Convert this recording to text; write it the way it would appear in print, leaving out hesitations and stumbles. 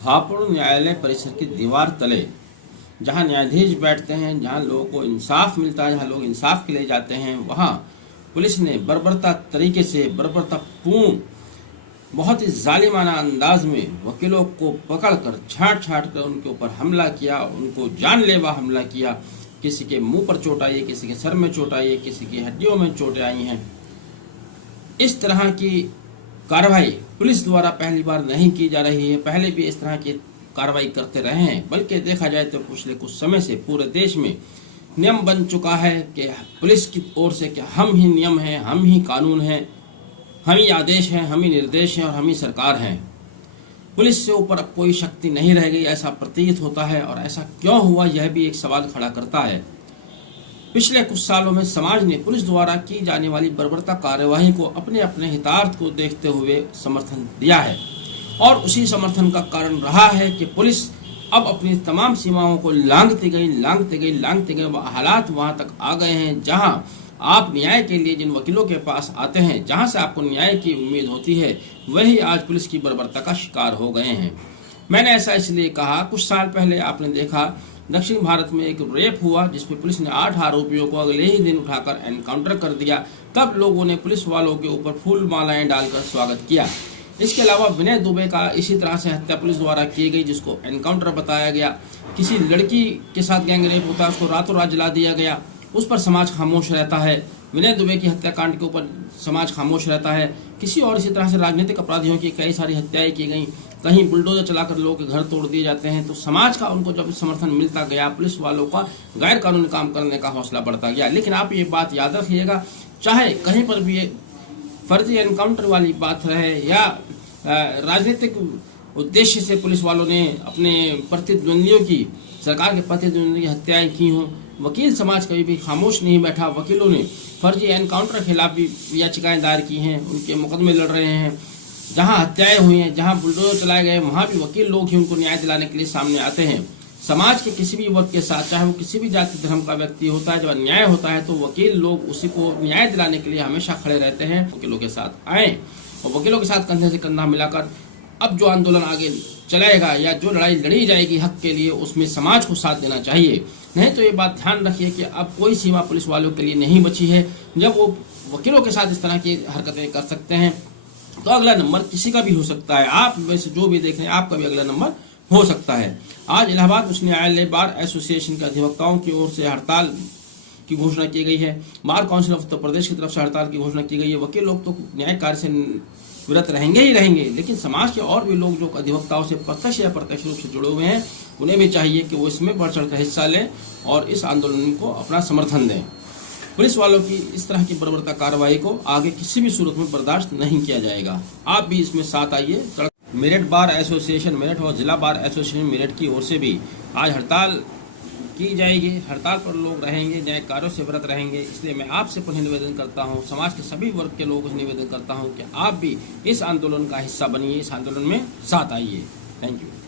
हापुड़ न्यायालय परिसर की दीवार तले जहां न्यायाधीश बैठते हैं, जहां लोगों को इंसाफ मिलता है, जहां लोग इंसाफ के लिए जाते हैं, वहां पुलिस ने बर्बरता तरीके से, बर्बरतापूर्ण, बहुत ही जालिमाना अंदाज में वकीलों को पकड़कर छांट छांट कर उनके ऊपर हमला किया, उनको जानलेवा हमला किया। किसी के मुंह पर चोट आई है, किसी के सर में चोट आई है, किसी की हड्डियों में चोटें आई हैं। इस तरह की कार्रवाई पुलिस द्वारा पहली बार नहीं की जा रही है। पहले भी इस तरह की कार्रवाई करते रहे हैं, बल्कि देखा जाए तो पिछले कुछ समय से पूरे देश में नियम बन चुका है कि पुलिस की ओर से कि हम ही नियम हैं, हम ही कानून हैं, हम ही आदेश हैं, हम ही निर्देश हैं और हम ही सरकार हैं। पुलिस से ऊपर अब कोई शक्ति नहीं रह गई, ऐसा प्रतीत होता है। और ऐसा क्यों हुआ, यह भी एक सवाल खड़ा करता है। पिछले कुछ सालों में समाज ने पुलिस द्वारा की जाने वाली बर्बरता कार्यवाही को अपने अपने हितार्थ को देखते हुए समर्थन दिया है, और उसी समर्थन का कारण रहा है कि पुलिस अब अपनी तमाम सीमाओं को लांघती गई। हालात वहां तक आ गए हैं जहां आप न्याय के लिए जिन वकीलों के पास आते हैं, जहां से आपको न्याय की उम्मीद होती है, वही आज पुलिस की बर्बरता का शिकार हो गए हैं। मैंने ऐसा इसलिए कहा, कुछ साल पहले आपने देखा दक्षिण भारत में एक रेप हुआ जिसमें पुलिस ने 8 आरोपियों को अगले ही दिन उठाकर एनकाउंटर कर दिया। तब लोगों ने पुलिस वालों के ऊपर फूल मालाएं डालकर स्वागत किया। इसके अलावा विनय दुबे का इसी तरह से हत्या पुलिस द्वारा की गई, जिसको एनकाउंटर बताया गया। किसी लड़की के साथ गैंग रेप होता है, उसको रातों रात जला दिया गया, उस पर समाज खामोश रहता है। विनय दुबे की हत्याकांड के ऊपर समाज खामोश रहता है। किसी और इसी तरह से राजनीतिक अपराधियों की कई सारी हत्याएं की गई, कहीं बुलडोजर चलाकर लोगों के घर तोड़ दिए जाते हैं। तो समाज का उनको जब समर्थन मिलता गया, पुलिस वालों का गैर कानूनी काम करने का हौसला बढ़ता गया। लेकिन आप ये बात याद रखिएगा, चाहे कहीं पर भी ये फर्जी एनकाउंटर वाली बात रहे या राजनीतिक उद्देश्य से पुलिस वालों ने अपने प्रतिद्वंदियों की, सरकार के प्रतिद्वंदी की हत्याएं की हों, वकील समाज कभी भी खामोश नहीं बैठा। वकीलों ने फर्जी एनकाउंटर के खिलाफ भी याचिकाएं दायर की हैं, उनके मुकदमे लड़ रहे हैं। जहां हत्याएं हुई हैं, जहां बुलडोजर चलाए गए, वहां भी वकील लोग ही उनको न्याय दिलाने के लिए सामने आते हैं। समाज के किसी भी वर्ग के साथ, चाहे वो किसी भी जाति धर्म का व्यक्ति होता है, जब अन्याय होता है तो वकील लोग उसी को न्याय दिलाने के लिए हमेशा खड़े रहते हैं। वकीलों के साथ आए और वकीलों के साथ कंधे से कंधा मिलाकर अब जो आंदोलन आगे चलाएगा या जो लड़ाई लड़ी जाएगी हक के लिए, उसमें समाज को साथ देना चाहिए। नहीं तो ये बात ध्यान रखिए कि अब कोई सीमा पुलिस वालों के लिए नहीं बची है। जब वो वकीलों के साथ इस तरह की हरकतें कर सकते हैं तो अगला नंबर किसी का भी हो सकता है। आप वैसे जो भी देख रहे हैं, आपका भी अगला नंबर हो सकता है। आज इलाहाबाद उच्च न्यायालय बार एसोसिएशन के अधिवक्ताओं की ओर से हड़ताल की घोषणा की गई है। Bar council of Uttar Pradesh की तरफ से हड़ताल की घोषणा की गई है। वकील लोग तो न्याय कार्य से विरत रहेंगे ही रहेंगे, लेकिन समाज के और भी लोग जो अधिवक्ताओं से प्रत्यक्ष या अप्रत्यक्ष रूप से जुड़े हुए हैं, उन्हें भी चाहिए कि वो इसमें बढ़ चढ़ कर हिस्सा लें और इस आंदोलन को अपना समर्थन दें। पुलिस वालों की इस तरह की बर्बरता कार्रवाई को आगे किसी भी सूरत में बर्दाश्त नहीं किया जाएगा। आप भी इसमें साथ आइए। मेरठ बार एसोसिएशन मेरठ और जिला बार एसोसिएशन मेरठ की ओर से भी आज हड़ताल की जाएगी। हड़ताल पर लोग रहेंगे, न्याय कार्यों से व्रत रहेंगे। इसलिए मैं आपसे पुनः निवेदन करता हूं, समाज के सभी वर्ग के लोगों से निवेदन करता हूं कि आप भी इस आंदोलन का हिस्सा बनिए, इस आंदोलन में साथ आइए। Thank you.